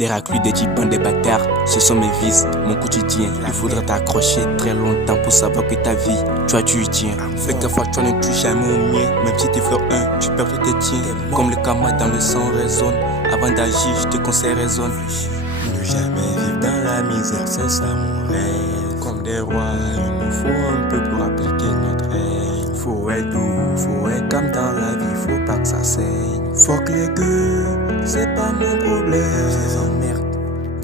Des raclus, des types, des bâtards, ce sont mes vices, mon quotidien. Il faudra t'accrocher très longtemps pour savoir que ta vie, toi tu y tiens. Fais gaffe, toi ne touches jamais au mien. Même si t'es fleur 1, tu perds tous tes tiens. Comme le karma dans le sang résonne. Avant d'agir, je te conseille raisonne. Ne jamais vivre dans la misère, c'est ça mon rêve. Comme des rois, il nous faut un peu pour appliquer notre règne. Faut être doux, faut être calme dans la vie, faut pas que ça saigne. Fuck les gueux, c'est pas mon problème. Je les emmerde.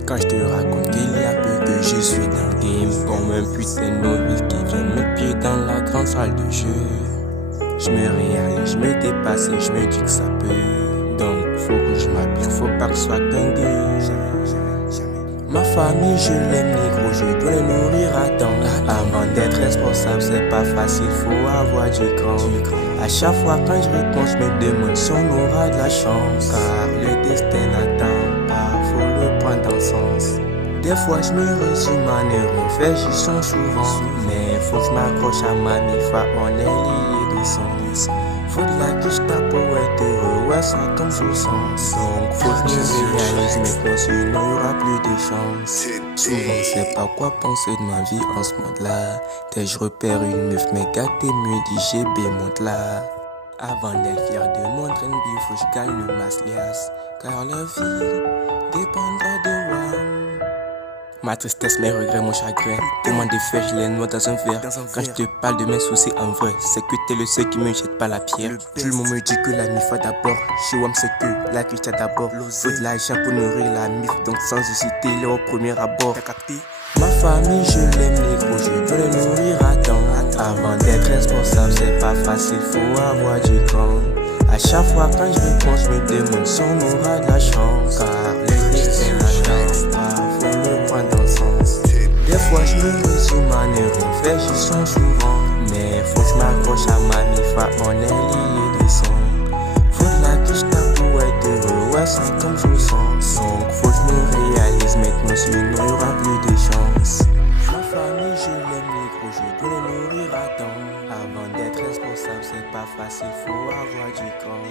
Quand je te raconte qu'il y a peu que je suis dans le game, comme un putain de novice qui vient mettre pied dans la grande salle de jeu. Je me réalise, je me dépasse et je me dis que ça peut. Donc faut que je m'applique, faut pas que ce soit dingue. Ma famille, je l'aime négro, je dois les nourrir à temps. Avant d'être responsable, c'est pas facile, faut avoir du cran. À chaque fois quand je réponds, je me demande si on aura de la chance. Car le destin n'attend pas, faut le prendre dans le sens. Des fois je me résume à ne rien faire, j'y sens souvent. Mais faut que je m'accroche à ma mifa, on est lié de sens. Faut de la quiche pour être heureux, ouais ça tombe sous le sens. Donc faut que je me réalise maintenant, sinon il y aura plus de chance. Souvent c'est pas quoi penser de ma vie en ce monde-là. Dès je repère une meuf, mais gâtée me dit GB monte là. Avant d'être fier de mon train de vie, faut que je gagne le maslias. Car la vie dépendra de moi. Ma tristesse, mes regrets, mon chagrin. Tellement de faits, je les noie dans un verre. Quand je te parle de mes soucis en vrai, c'est que t'es le seul qui me jette pas la pierre. Tout le monde me dit que la mif va d'abord. Chez WAM, c'est que la quiche d'abord. Faut de l'argent pour nourrir la mif, donc sans hésiter, il est au premier abord. Ma famille, je l'aime négro, je dois les nourrir à temps. Avant d'être responsable, c'est pas facile, faut avoir du cran. À chaque fois quand je réponds, je me demande si on aura de la chance. Car le destin n'attend pas, faut le prendre dans le sens. Des fois je me résume à ne rien faire, j'y sens souvent. Mais faut que je m'accroche à ma mifa, on est lié de sang. Faut de la quiche pour être heureux, ouais ça tombe sous le sens. Donc faut que je me réalise maintenant, sinon il y aura plus de chance. Ma famille je l'aime négro, je dois les nourrir à temps. Avant d'être responsable c'est pas facile, faut avoir du cran.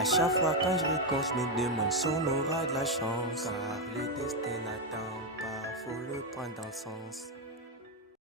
À chaque fois quand je réponds, je me demande si on aura de la chance. Car le destin n'attend pas, faut le prendre dans le sens.